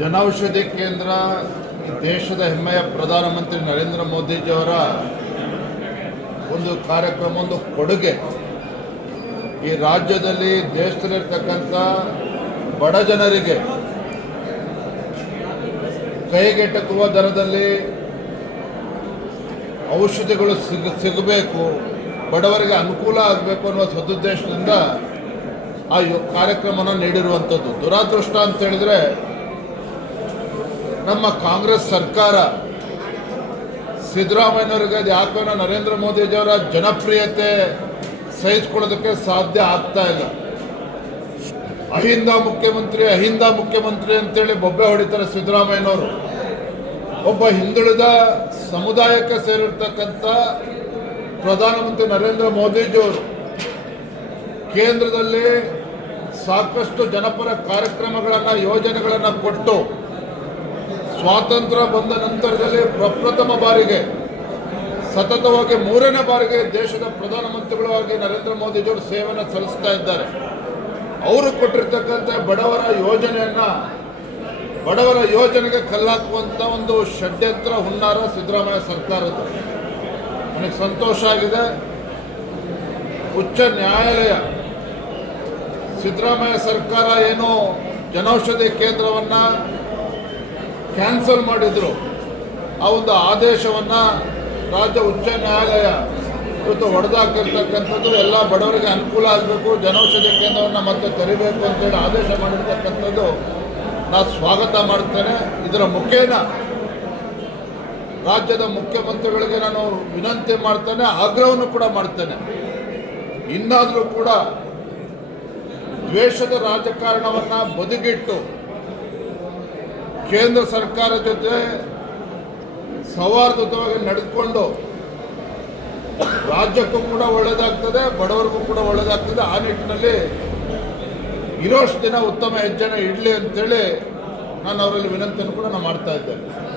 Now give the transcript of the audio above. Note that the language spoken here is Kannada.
ಜನೌಷಧಿ ಕೇಂದ್ರ ದೇಶದ ಹೆಮ್ಮೆಯ ಪ್ರಧಾನಮಂತ್ರಿ ನರೇಂದ್ರ ಮೋದಿಜಿಯವರ ಒಂದು ಕಾರ್ಯಕ್ರಮ, ಒಂದು ಕೊಡುಗೆ. ಈ ರಾಜ್ಯದಲ್ಲಿ ದೇಶದಲ್ಲಿರ್ತಕ್ಕಂಥ ಬಡ ಜನರಿಗೆ ಕೈಗೆಟಕುವ ದರದಲ್ಲಿ ಔಷಧಿಗಳು ಸಿಗಬೇಕು, ಬಡವರಿಗೆ ಅನುಕೂಲ ಆಗಬೇಕು ಅನ್ನುವ ಸದುದ್ದೇಶದಿಂದ ಆ ಕಾರ್ಯಕ್ರಮನ ನೀಡಿರುವಂಥದ್ದು. ದುರಾದೃಷ್ಟ ಅಂತ ಹೇಳಿದ್ರೆ, ನಮ್ಮ ಕಾಂಗ್ರೆಸ್ ಸರ್ಕಾರ ಸಿದ್ದರಾಮಯ್ಯನವರಿಗೆ ಯಾಕೋ ನರೇಂದ್ರ ಮೋದಿಜಿಯವರ ಜನಪ್ರಿಯತೆ ಸಹಿಸಿಕೊಳ್ಳೋದಕ್ಕೆ ಸಾಧ್ಯ ಆಗ್ತಾ ಇಲ್ಲ. ಅಹಿಂದ ಮುಖ್ಯಮಂತ್ರಿ ಅಂತೇಳಿ ಬೊಬ್ಬೆ ಹೊಡಿತಾರೆ ಸಿದ್ದರಾಮಯ್ಯನವರು. ಒಬ್ಬ ಹಿಂದುಳಿದ ಸಮುದಾಯಕ್ಕೆ ಸೇರಿರ್ತಕ್ಕಂಥ ಪ್ರಧಾನಮಂತ್ರಿ ನರೇಂದ್ರ ಮೋದಿಜಿಯವರು ಕೇಂದ್ರದಲ್ಲಿ ಸಾಕಷ್ಟು ಜನಪರ ಕಾರ್ಯಕ್ರಮಗಳನ್ನು, ಯೋಜನೆಗಳನ್ನು ಕೊಟ್ಟು ಸ್ವಾತಂತ್ರ್ಯ ಬಂದ ನಂತರದಲ್ಲಿ ಪ್ರಪ್ರಥಮ ಬಾರಿಗೆ, ಸತತವಾಗಿ 3ನೇ ಬಾರಿಗೆ ದೇಶದ ಪ್ರಧಾನಮಂತ್ರಿಗಳಾಗಿ ನರೇಂದ್ರ ಮೋದಿಜಿಯವರು ಸೇವೆಯನ್ನು ಸಲ್ಲಿಸ್ತಾ ಇದ್ದಾರೆ. ಅವರು ಕೊಟ್ಟಿರ್ತಕ್ಕಂಥ ಬಡವರ ಯೋಜನೆಗೆ ಕಲ್ಲಾಕುವಂಥ ಒಂದು ಷಡ್ಯಂತ್ರ ಹುನ್ನಾರ ಸಿದ್ದರಾಮಯ್ಯ ಸರ್ಕಾರದ್ದು. ನನಗೆ ಸಂತೋಷ ಆಗಿದೆ. ಉಚ್ಚ ನ್ಯಾಯಾಲಯ ಸಿದ್ದರಾಮಯ್ಯ ಸರ್ಕಾರ ಏನು ಜನೌಷಧಿ ಕೇಂದ್ರವನ್ನು ಕ್ಯಾನ್ಸಲ್ ಮಾಡಿದ್ರು, ಆ ಒಂದು ಆದೇಶವನ್ನು ರಾಜ್ಯ ಉಚ್ಚ ನ್ಯಾಯಾಲಯ ಇವತ್ತು ಹೊಡೆದಾಕಿರ್ತಕ್ಕಂಥದ್ದು. ಎಲ್ಲ ಬಡವರಿಗೆ ಅನುಕೂಲ ಆಗಬೇಕು, ಜನೌಷಧಿ ಕೇಂದ್ರವನ್ನು ಮತ್ತೆ ತೆರಿಬೇಕು ಅಂತೇಳಿ ಆದೇಶ ಮಾಡಿರ್ತಕ್ಕಂಥದ್ದು ನಾನು ಸ್ವಾಗತ ಮಾಡ್ತೇನೆ. ಇದರ ಮುಖೇನ ರಾಜ್ಯದ ಮುಖ್ಯಮಂತ್ರಿಗಳಿಗೆ ನಾನು ವಿನಂತಿ ಮಾಡ್ತೇನೆ, ಆಗ್ರಹವನ್ನು ಕೂಡ ಮಾಡ್ತೇನೆ. ಇನ್ನಾದರೂ ಕೂಡ ದ್ವೇಷದ ರಾಜಕಾರಣವನ್ನು ಬದಿಗಿಟ್ಟು ಕೇಂದ್ರ ಸರ್ಕಾರ ಜೊತೆ ಸೌಹಾರ್ದಯುತವಾಗಿ ನಡೆದುಕೊಂಡು ರಾಜ್ಯಕ್ಕೂ ಕೂಡ ಒಳ್ಳೆಯದಾಗ್ತದೆ, ಬಡವರಿಗೂ ಕೂಡ ಒಳ್ಳೆಯದಾಗ್ತದೆ. ಆ ನಿಟ್ಟಿನಲ್ಲಿ ಇರೋಷ್ಟು ದಿನ ಉತ್ತಮ ಹೆಜ್ಜೆನ ಇಡಲಿ ಅಂತೇಳಿ ನಾನು ಅವರಲ್ಲಿ ವಿನಂತಿಯನ್ನು ಕೂಡ ನಾನು ಮಾಡ್ತಾ ಇದ್ದೇನೆ.